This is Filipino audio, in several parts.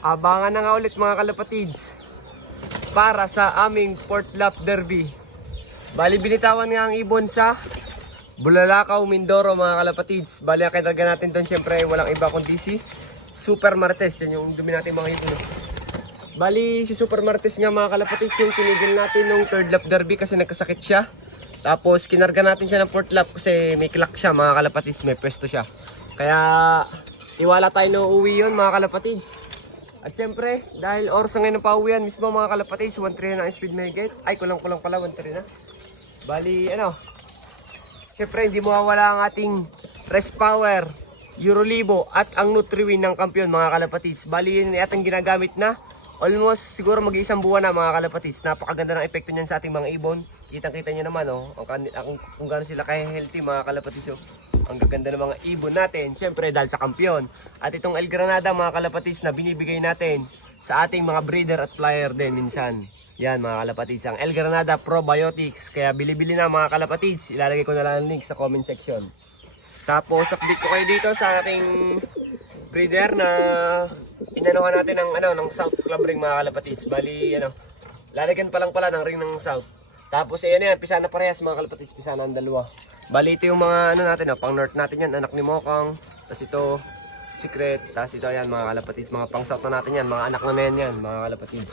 Abangan na nga ulit mga kalapatids para sa aming Port Lap Derby. Bali binitawan nga ang ibon sa Bulalakaw, Mindoro mga kalapatids. Bali ang kinarga natin doon syempre walang iba kundi si Super Martes. Yan yung dumi natin mga ibon. Bali si Super Martes nga mga kalapatids yung tinigil natin nung third lap derby kasi nagkasakit siya. Tapos kinarga natin siya ng fourth lap kasi may clock siya mga kalapatids, may pwesto siya. Kaya iwala tayo na uuwi yun mga kalapatids. At syempre dahil oras na ngayon ng pauwian mismo mga kalapatids, 1.3 na ang speed may gate. Ay kulang-kulang pala 1.3 na. Bali ano, syempre hindi mawawala ang ating rest power, Eurolibo at ang Nutriwin ng kampiyon mga kalapatids. Bali yun ating ginagamit na almost siguro mag-iisang buwan na mga kalapatids. Napakaganda ng epekto niyan sa ating mga ibon. Kitang-kita nyo naman kung gaano sila kaya-healthy mga kalapatids. Ang gaganda ng mga ibon natin, syempre dahil sa kampiyon. At itong El Granada mga kalapatids na binibigay natin sa ating mga breeder at flyer din minsan. Yan mga kalapatids, ang El Granada Probiotics. Kaya bili-bili na mga kalapatids. Ilalagay ko na lang ang link sa comment section. Tapos update ko kayo dito sa ating breeder na inanuhan natin ng South Club Ring mga kalapatids. Bali lalagyan pa lang pala ng ring ng South. Tapos ayan yan, pisa na parehas mga kalapatids, pisa na ang dalawa. Bali ito yung mga natin, pang north natin yan, anak ni Mokang. Tapos ito secret, tapos ito yan mga kalapatids, mga pang south na natin yan, mga anak na men yan mga kalapatids.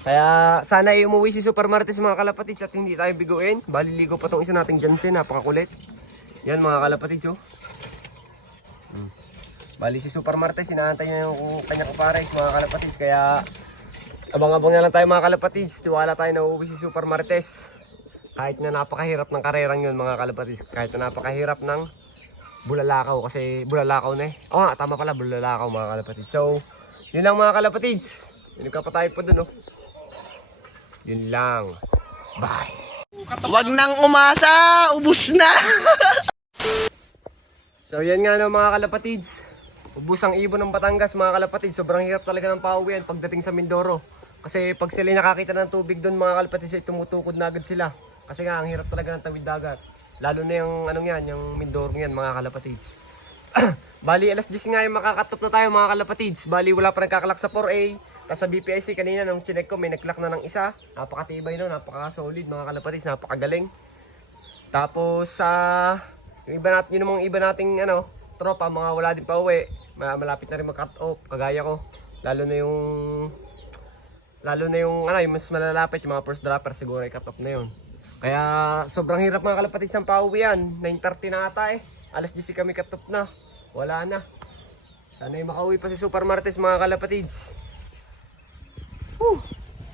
Kaya sana ay umuwi si Super Martes mga kalapatids at hindi tayo biguin. Bali ligo pa tong isa nating Jansen, napakakulit. Yan mga kalapatids Bali si Super Martes, inaantay niya yung kanyang kapares mga kalapatids. Kaya abang-abang na lang tayo mga kalapatids. Tiwala tayo na uuwi si Super Martes. Kahit na napakahirap ng karerang yun mga kalapatids. Kahit na napakahirap ng Bulalakaw. Kasi Bulalakaw na eh. Oo nga, tama pala, Bulalakaw mga kalapatids. So, yun lang mga kalapatids. Yun ka pa tayo po dun Yun lang. Bye. Wag nang umasa, ubus na. So yan nga mga kalapatids. Ubus ang ibon ng Batangas mga kalapatids. Sobrang hirap talaga ng pauwian pagdating sa Mindoro. Kasi pag sila nakakita ng tubig doon mga kalapatids ay tumutukod na agad sila. Kasi nga ang hirap talaga ng tawid dagat. Lalo na yung yung Mindoro yan mga kalapatids. Bali alas 10 nga yung makakatop na tayo mga kalapatids. Bali wala pa nagkakalak sa 4A. Tapos sa BPIC kanina nung chinek ko may nagklak na ng isa. Napakatibay no, napaka-solid mga kalapatids, napakagaling. Tapos yung iba natin, yung mga iba nating tropa, mga wala din pa uwi. Malapit na rin mag-cut off, kagaya ko. Lalo na yung yung mas malalapit, yung mga first dropper siguro ay cut off na yun. Kaya sobrang hirap mga kalapatids ang pauwian. 9:30 na ata Alas 10 kami cut off na. Wala na. Sana yung makauwi pa si Super Martes mga kalapatids.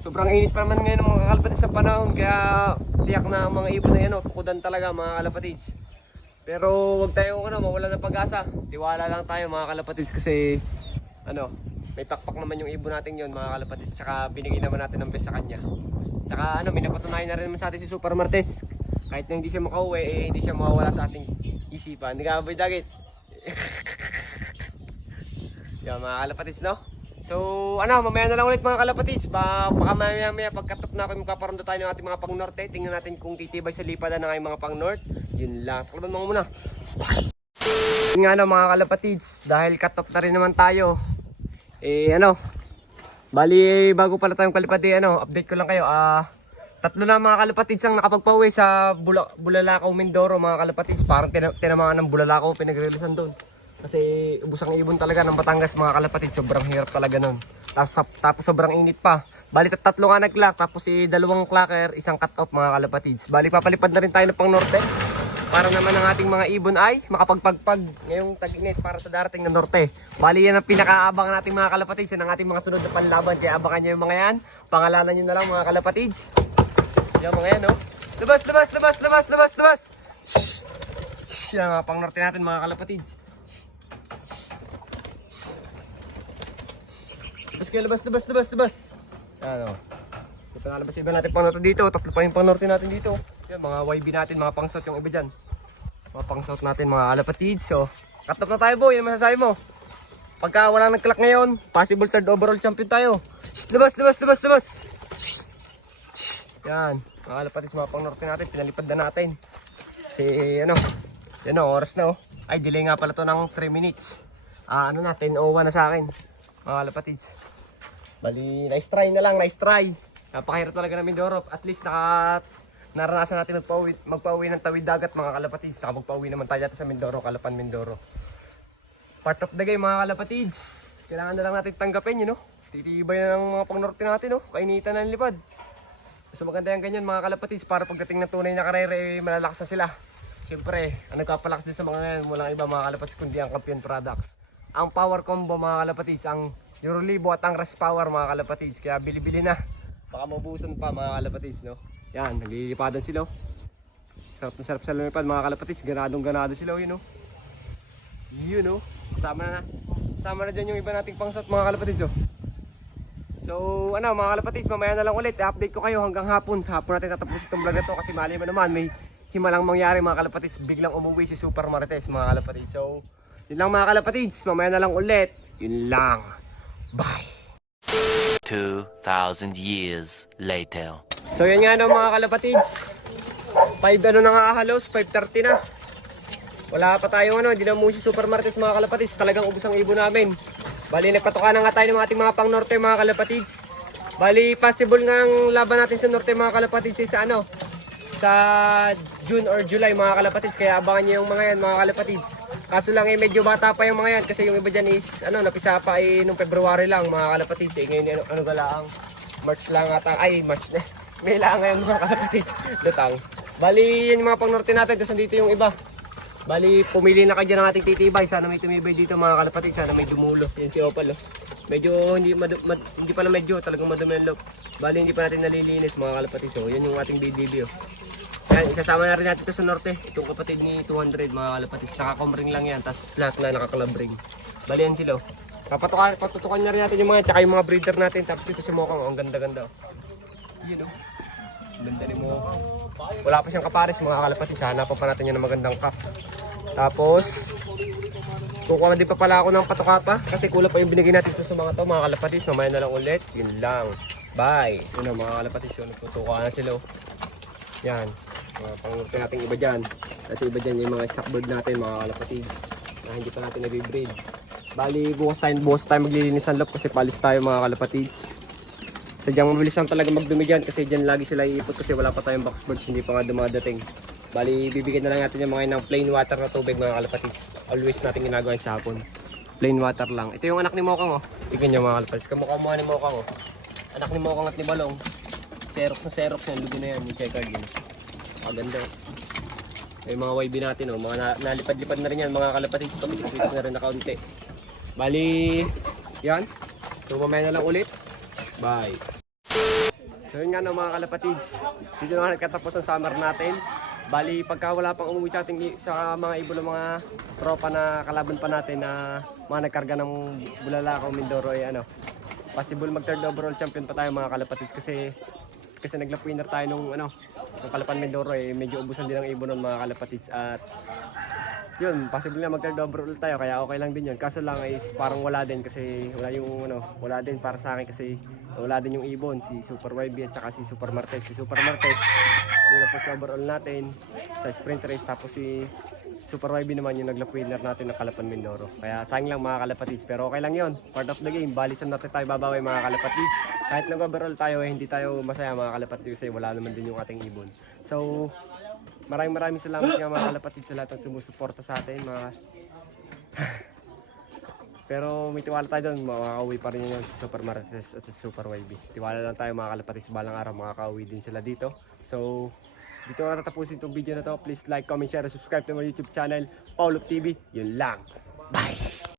Sobrang init pa naman ngayon ng mga kalapatids sa panahon. Kaya tiyak na ang mga ibon na yan tukudan talaga mga kalapatids. Pero wag tayo mawala ng pag-asa. Tiwala lang tayo mga kalapatids kasi may takpak naman yung ibon natin yon mga kalapatids. Tsaka binigay naman natin ng best sa kanya. Tsaka may napatunayan na rin naman sa atin si Super Martes. Kahit na hindi siya makauwi, hindi siya mawawala sa ating isipan. Hindi ka aboy dagit. Yan mga kalapatids So mamaya na lang ulit mga kalapatids. Baka mamaya pagkatop na ako magpaparondo tayo ng ating mga pang norte. Tingnan natin kung titibay sa lipadan ng ating mga pang north. Yun lang. Takalaban mga muna. Nga mga kalapatids, dahil cut-off na rin naman tayo. Bali bago pala tayong kalipad update ko lang kayo. Tatlo na mga kalapatids ang nakapagpauwi sa Bulalakaw, Mindoro mga kalapatids. Parang tinamaan ng Bulalakaw pinag-releasan doon. Kasi ubos ang ibon talaga ng Batangas mga kalapatids. Sobrang hirap talaga nun. Tapos sobrang init pa. Bali tatlo nga nag-clock. Tapos dalawang clocker, isang cut-off mga kalapatids. Bali papalipad na rin tayo ng pang norte. Para naman ang ating mga ibon ay makapagpagpag ngayong tag-init para sa darating na norte. Bali yan ang pinakaabangan nating mga kalapatids. Yan ang ating mga sunod na panlaban. Kaya abangan nyo yung mga yan. Pangalanan nyo na lang mga kalapatids. Yan mga yan Labas! Shhh! Yan mga pang norte natin mga kalapatids. Labas. Ito na labas iba natin pang norte dito. Tatlo pa yung pang norte natin dito. Yan mga YB natin, mga pang south yung iba dyan. Mga pang south natin mga kalapatids. So, cut off na tayo boy. Yan masasabi mo. Pagka walang nagkalak ngayon, possible third overall champion tayo. Shhh! Labas! Yan. Mga kalapatids, mga pang norte natin. Pinalipad na natin. Kasi yan oras na Ay, delay nga pala to ng 3 minutes. 10:01 na sa akin. mga kalapatids. Bali, nice try na lang, nice try. Napakahirap talaga ng Mindoro. At least naranasan natin magpauwi ng tawid dagat mga kalapatids. Magpauwi naman tayo dito sa Mindoro, Calapan, Mindoro. Part of the game mga kalapatids. Kailangan na lang natin tanggapin, Titibay na ng mga pang-norte natin, Kainitan ng lipad. So maganda yung ganyan mga kalapatids para pagdating ng tunay na karere, malalakas na sila. Siyempre, ang nagpapalakas din sa mga yan, walang iba mga kalapatids kundi ang Campion Products. Ang power combo mga kalapatids, ang Eurolibo at ang Rest Power mga kalapatids. Kaya bili-bili na. Baka mabusan pa mga kalapatids, Yan, naglilipadan sila. Sarap na sarap sa lumipad mga kalapatids. Ganadong-ganado sila, yun, Yun, Sama na dyan yung iba nating pangsat mga kalapatids, So, mga kalapatids, mamaya na lang ulit. I-update ko kayo hanggang hapon. Sa hapon natin tatapos itong vlog na to kasi mali mo naman, may himalang mangyari mga kalapatids. Biglang umuwi si Super Marites mga kalapatids. So, yun lang mga kalapatids. Mamaya na lang ulit. Yun lang. Bye! 2,000 years later. So yan nga mga kalapatids. 5 na nga halos, 5:30 na. Wala pa tayong hindi na umuwi si Super Marites mga kalapatids. Talagang ubos ang ibon namin. Bali nagpatuka na nga tayo ng ating mga pang norte mga kalapatids. Bali possible nga ang laban natin sa norte mga kalapatids sa sa June or July mga kalapatids. Kaya abangan nyo yung mga yan mga kalapatids. Kaso lang medyo bata pa yung mga yan kasi yung iba dyan is napisa pa nung February lang mga kalapatids. Ngayon galaang March lang ata. Ay March na. May lang ngayon mga kalapatids. Lutang. Bali yan yung mga pang norte natin. Tapos nandito yung iba. Bali pumili na kayo dyan ng ating titibay. Sana may tumibay dito mga kalapatids. Sana may dumulo. Yan si Opal Medyo hindi pala medyo talagang madumi ang loob. Bali hindi pa natin nalilinis mga kalapatids. So yan yung ating BDB Yan, isasama na rin natin ito sa norte. Itong kapatid ni 200 mga kalapatids. Nakakomring lang yan. Tapos lahat na nakakalabring. Bali yan sila. Patutukan na rin natin yung mga tsaka yung mga breeder natin. Tapos ito si Mokang. Ang ganda-ganda. Yun ganda ni Mokang. Wala pa siyang kapares mga kalapatids. Hanapan pa natin yan ng magandang cup. Tapos kukuha din pa pala ako ng patukapa. Kasi kulang pa yung binigay natin ito sa mga mga kalapatids. Mamaya na lang ulit. Yun lang. Bye. Yun mga kalapatids. Nagtutuka na sila. Yan. Mga pangurte natin iba dyan. Kasi iba dyan yung mga stock bird natin mga kalapatids na hindi pa natin nabibreed. Bali bukas tayo maglilinis ng loob kasi palis tayo mga kalapatids. Sadyang mabilis lang talaga magdumi dyan kasi dyan lagi sila iipot kasi wala pa tayong box birds, hindi pa nga dumadating. Bali bibigyan na lang natin yung mga ng plain water na tubig mga kalapatids. Always natin ginagawa sa hapon. Plain water lang. Ito yung anak ni Mokang Tignan nyo mga kalapatids. Kamukha mo ni Mokang Anak ni Mokang at ni Balong. Xerox yan. Lugo na yan. Yung checkered yun. Maganda May mga YB natin mga nalipad-lipad na rin yan mga kalapatids. Pag-ikipit na rin na kaunti. Bali yan. So mamaya na lang ulit. Bye. So yun nga mga kalapatids. Dito na nagkatapos ang summer natin. Bali pagka wala pang umuwi sa ating sa mga ibon ng mga tropa na kalaban pa natin na mga nagkarga ng Bulalakaw, Mindoro possible mag third overall champion pa tayo mga kalapatids kasi nag-lap winner tayo nung Calapan, Mindoro medyo ubusan din ang ibon ng mga kalapatids at yun possible na mag third overall tayo kaya okay lang din yun. Kaso lang is parang wala din kasi wala din para sa akin kasi wala din yung ibon si Super YB at saka si Super Martes. Si Super Martes yung na-post overall natin sa sprint race tapos si Super YB naman yung nag-lap winner natin ng Calapan, Mindoro. Kaya sayang lang mga kalapatids pero okay lang yun. Part of the game. Balisan natin tayo babawi mga kalapatids. Kahit nag-overall tayo hindi tayo masaya mga kalapatids kasi wala naman din yung ating ibon. So maraming salamat nga mga kalapatids sa lahat ng sumusuporta sa atin pero may tiwala tayo doon, makakauwi pa rin yun si Super Marites at si Super YB. Tiwala lang tayo mga kalapatids, balang araw makakauwi din sila dito. So dito na tatapusin itong video na to. Please like, comment, share, subscribe to my YouTube channel, Paulop TV. Yun lang. Bye!